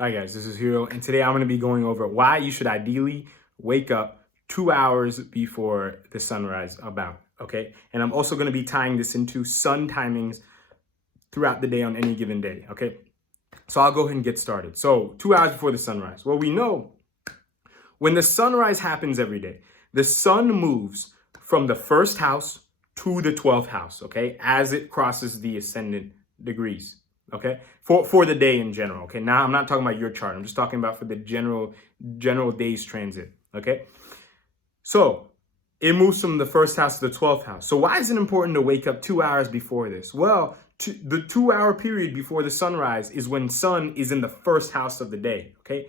Hi guys, this is Hero, and today I'm going to be going over why you should ideally wake up 2 hours before the sunrise about, okay? And I'm also going to be tying this into sun timings throughout the day on any given day, okay? So I'll go ahead and get started. So 2 hours before the sunrise. Well, we know when the sunrise happens every day, the sun moves from the first house to the 12th house, okay? As it crosses the ascendant degrees, okay? For the day in general, okay? Now I'm not talking about your chart. I'm just talking about for the general day's transit, okay? So it moves from the first house to the 12th house. So why is it important to wake up 2 hours before this? Well, the 2 hour period before the sunrise is when sun is in the first house of the day, okay?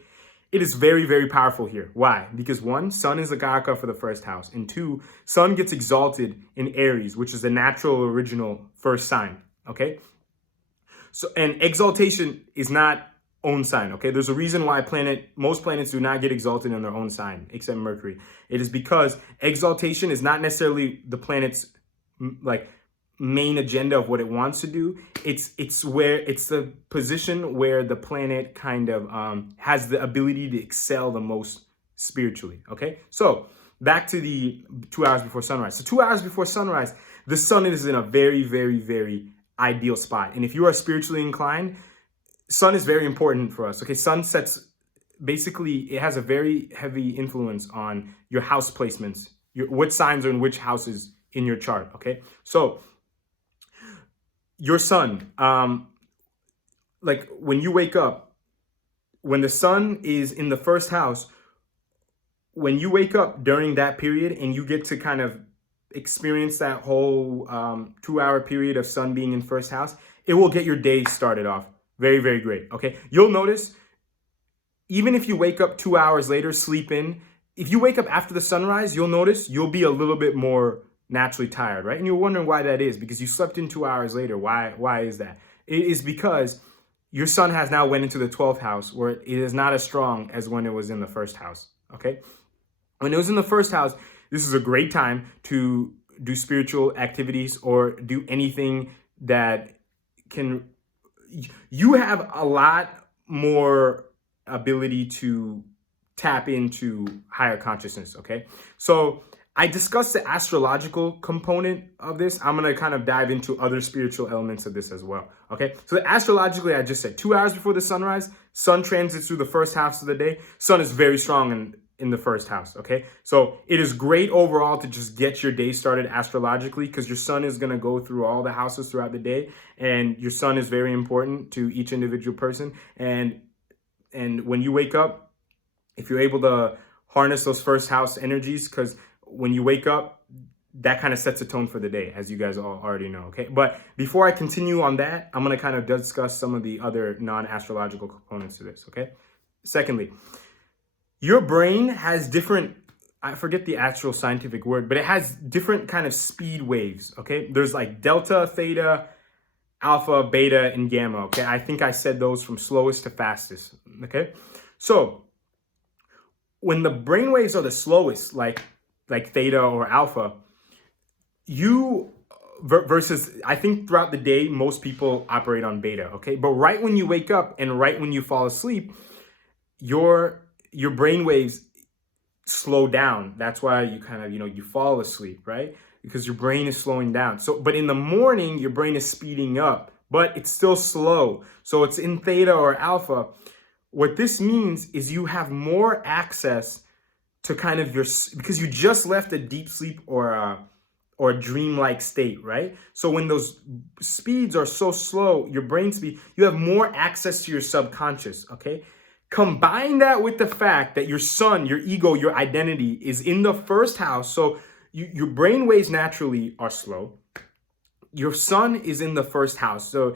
It is very, very powerful here. Why? Because one, sun is the Gaka for the first house. And two, sun gets exalted in Aries, which is the natural original first sign, okay? So, and exaltation is not own sign, okay? There's a reason why most planets do not get exalted in their own sign, except Mercury. It is because exaltation is not necessarily the planet's like main agenda of what it wants to do. It's the position where the planet kind of has the ability to excel the most spiritually, okay? So back to the 2 hours before sunrise. So 2 hours before sunrise, the sun is in a very, very, very ideal spot. And if you are spiritually inclined, sun is very important for us. Okay, sun sets, basically it has a very heavy influence on your house placements, what signs are in which houses in your chart. Okay, so your sun, like when you wake up, when the sun is in the first house, when you wake up during that period and you get to kind of experience that whole 2 hour period of sun being in first house, it will get your day started off very, very great. Okay, you'll notice even if you wake up 2 hours later, sleep in, if you wake up after the sunrise, you'll notice you'll be a little bit more naturally tired, right? And you're wondering why that is, because you slept in 2 hours later. Why is that? It is because your sun has now went into the 12th house, where it is not as strong as when it was in the first house. Okay, when it was in the first house, this is a great time to do spiritual activities or do anything that can, you have a lot more ability to tap into higher consciousness, okay? So I discussed the astrological component of this. I'm going to kind of dive into other spiritual elements of this as well, okay? So astrologically, I just said 2 hours before the sunrise, sun transits through the first half of the day. Sun is very strong in the first house, okay? So it is great overall to just get your day started astrologically, because your sun is going to go through all the houses throughout the day, and your sun is very important to each individual person. And when you wake up, if you're able to harness those first house energies, because when you wake up, that kind of sets a tone for the day, as you guys all already know, okay? But before I continue on that, I'm going to kind of discuss some of the other non-astrological components to this, okay? Secondly, your brain has different, I forget the actual scientific word, but it has different kind of speed waves, okay? There's like delta, theta, alpha, beta, and gamma, okay? I think I said those from slowest to fastest, okay? So when the brain waves are the slowest, like theta or alpha, you versus, I think throughout the day, most people operate on beta, okay? But right when you wake up and right when you fall asleep, your brain waves slow down. That's why you kind of, you fall asleep, right? Because your brain is slowing down. So, but in the morning, your brain is speeding up, but it's still slow. So it's in theta or alpha. What this means is you have more access to kind of because you just left a deep sleep or a dreamlike state, right? So when those speeds are so slow, your brain speed, you have more access to your subconscious, okay? Combine that with the fact that your sun, your ego, your identity is in the first house. So your brain waves naturally are slow. Your sun is in the first house. So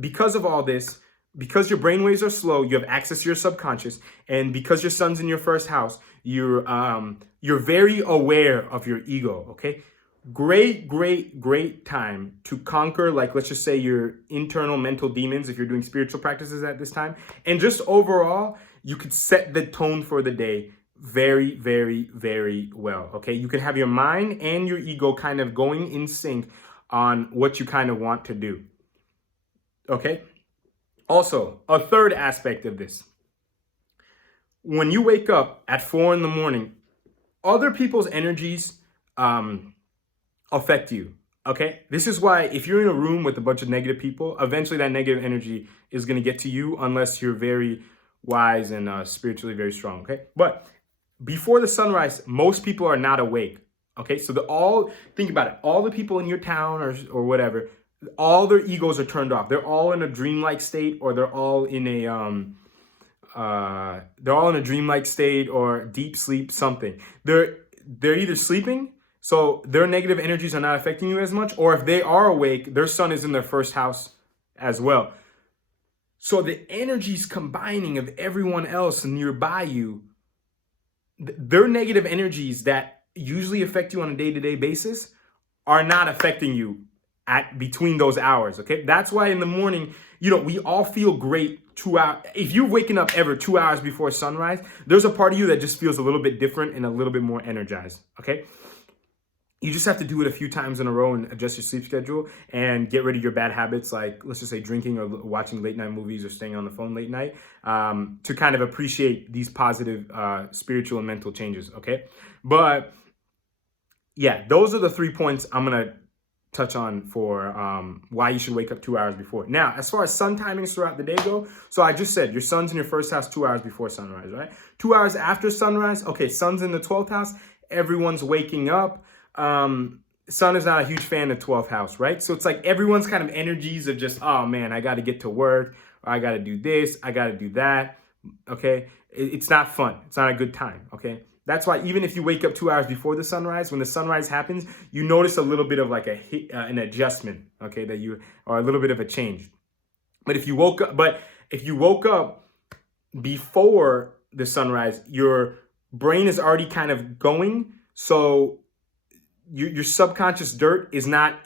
because of all this, because your brain waves are slow, you have access to your subconscious, and because your sun's in your first house, you're very aware of your ego. Okay, great time to conquer, like, let's just say, your internal mental demons if you're doing spiritual practices at this time, and just overall, you could set the tone for the day very, very, very well. Okay, you can have your mind and your ego kind of going in sync on what you kind of want to do. Okay. Also, a third aspect of this, when you wake up at 4 in the morning, other people's energies affect you. Okay, this is why if you're in a room with a bunch of negative people, eventually that negative energy is going to get to you unless you're very wise and spiritually very strong. Okay, but before the sunrise, most people are not awake. Okay, so think about it. All the people in your town or whatever, all their egos are turned off. They're all in a dreamlike state, or they're all in a dreamlike state or deep sleep, something. They're either sleeping, so their negative energies are not affecting you as much, or if they are awake, their sun is in their first house as well. So the energies combining of everyone else nearby you, their negative energies that usually affect you on a day-to-day basis are not affecting you at between those hours. Okay, that's why in the morning, we all feel great 2 hours. If you're waking up ever 2 hours before sunrise, there's a part of you that just feels a little bit different and a little bit more energized. Okay, you just have to do it a few times in a row and adjust your sleep schedule and get rid of your bad habits, like let's just say drinking or watching late night movies or staying on the phone late night, to kind of appreciate these positive spiritual and mental changes. Okay, but yeah, those are the 3 points I'm gonna touch on for why you should wake up 2 hours before. Now, as far as sun timings throughout the day go, so I just said your sun's in your first house 2 hours before sunrise, right? 2 hours after sunrise, okay, sun's in the 12th house, everyone's waking up. Sun is not a huge fan of 12th house, right? So it's like everyone's kind of energies of just, oh man, I got to get to work, or I got to do this, I got to do that. Okay, it's not fun. It's not a good time. Okay, that's why even if you wake up 2 hours before the sunrise, when the sunrise happens, you notice a little bit of like an adjustment. Okay, or a little bit of a change. But if you woke up before the sunrise, your brain is already kind of going, so your subconscious dirt is not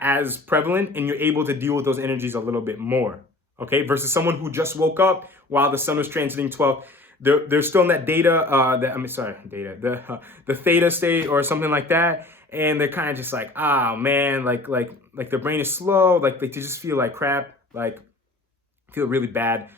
as prevalent, and you're able to deal with those energies a little bit more. Okay, versus someone who just woke up while the sun was transiting 12th. They're still in that the theta state or something like that, and they're kind of just like, ah, man, like their brain is slow, like they just feel like crap, like feel really bad.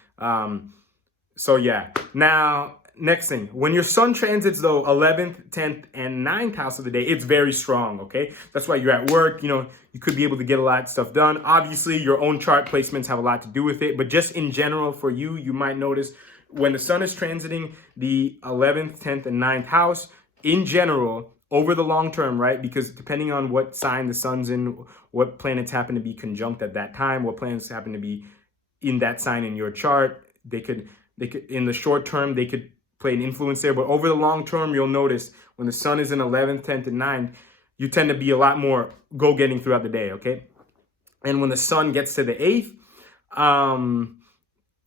So yeah. Now, next thing, when your sun transits though 11th, 10th, and 9th house of the day, it's very strong. Okay, that's why you're at work. You could be able to get a lot of stuff done. Obviously, your own chart placements have a lot to do with it, but just in general for you, you might notice when the sun is transiting the 11th, 10th, and 9th house, in general, over the long term, right? Because depending on what sign the sun's in, what planets happen to be conjunct at that time, what planets happen to be in that sign in your chart, they could in the short term, they could play an influence there. But over the long term, you'll notice when the sun is in 11th, 10th, and 9th, you tend to be a lot more go-getting throughout the day, okay? And when the sun gets to the 8th,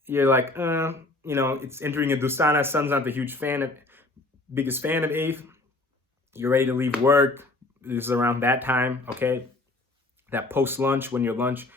you're like, it's entering a Dustana. Sun's not the biggest fan of 8th. You're ready to leave work. This is around that time, okay? That post-lunch, when your lunch,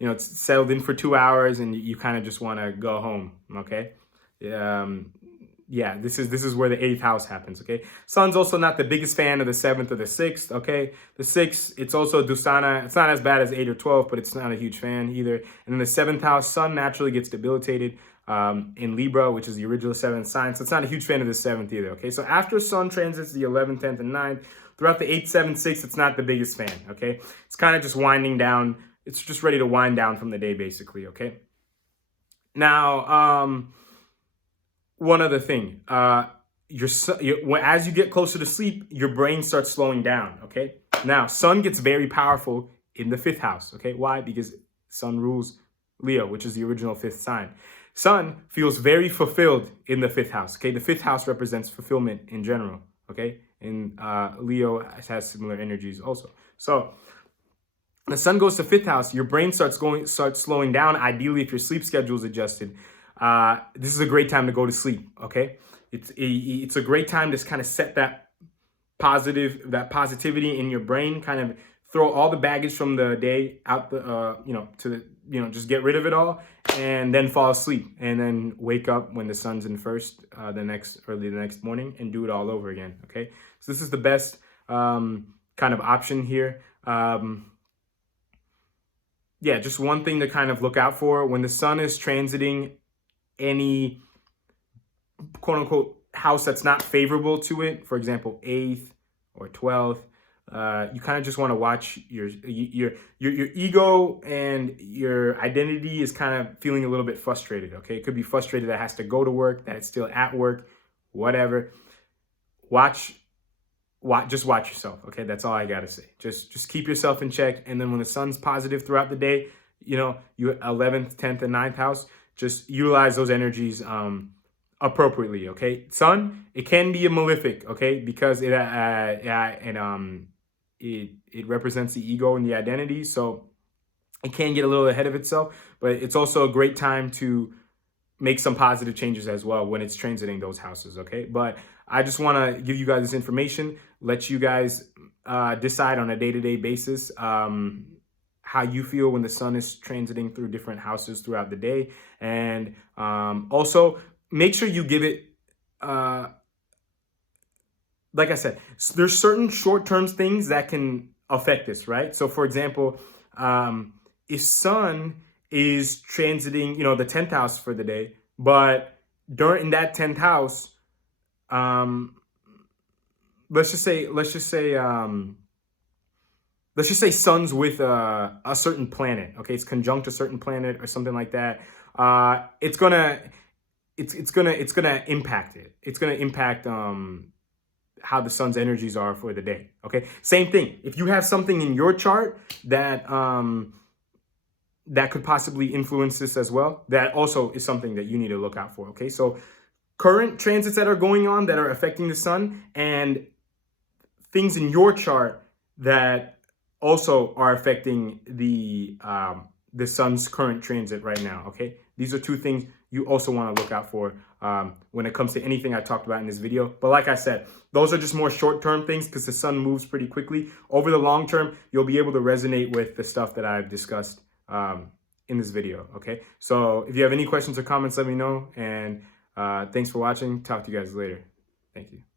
it's settled in for 2 hours and you kind of just want to go home, okay? This is where the 8th house happens, okay? Sun's also not the biggest fan of the 7th or the 6th, okay? The 6th, it's also Dustana. It's not as bad as 8 or 12, but it's not a huge fan either. And then the 7th house, sun naturally gets debilitated in Libra, which is the original 7th sign. So it's not a huge fan of the 7th either, okay? So after sun transits the 11th, 10th, and 9th, throughout the 8th, 7th, 6th, it's not the biggest fan, okay? It's kind of just winding down. It's just ready to wind down from the day, basically, okay? Now, one other thing, as you get closer to sleep, your brain starts slowing down, okay? Now, sun gets very powerful in the 5th house, okay? Why? Because sun rules Leo, which is the original 5th sign. Sun feels very fulfilled in the 5th house, okay? The 5th house represents fulfillment in general, okay? And Leo has similar energies also. So the sun goes to 5th house, your brain starts slowing down. Ideally, if your sleep schedule is adjusted, this is a great time to go to sleep, okay? It's a great time to kind of set that positivity in your brain, kind of throw all the baggage from the day out just get rid of it all, and then fall asleep, and then wake up when the sun's in first the next morning and do it all over again, okay? So this is the best kind of option here. yeah, just one thing to kind of look out for when the sun is transiting any quote unquote house that's not favorable to it, for example, 8th or 12th. You kind of just want to watch your ego, and your identity is kind of feeling a little bit frustrated. Okay, it could be frustrated that it has to go to work, that it's still at work, whatever. Just watch yourself. Okay, that's all I gotta say. Just keep yourself in check, and then when the sun's positive throughout the day, you know, your 11th, 10th, and 9th house, just utilize those energies appropriately. Okay, sun, it can be a malefic. Okay, because it represents the ego and the identity, so it can get a little ahead of itself. But it's also a great time to make some positive changes as well when it's transiting those houses. Okay, but I just want to give you guys this information, let you guys decide on a day-to-day basis how you feel when the sun is transiting through different houses throughout the day. And also make sure you give it, like I said, there's certain short-term things that can affect this, right? So for example, if sun is transiting, you know, the 10th house for the day, but during that 10th house, let's just say sun's with a certain planet. Okay, it's conjunct a certain planet or something like that. It's gonna impact it. It's gonna impact how the sun's energies are for the day. Okay, same thing. If you have something in your chart that that could possibly influence this as well, that also is something that you need to look out for. Okay, so current transits that are going on that are affecting the sun, and things in your chart that also are affecting the sun's current transit right now. Okay, these are two things you also want to look out for when it comes to anything I talked about in this video. But like I said, those are just more short-term things because the sun moves pretty quickly. Over the long term, you'll be able to resonate with the stuff that I've discussed in this video. Okay, so if you have any questions or comments, let me know. And thanks for watching. Talk to you guys later. Thank you.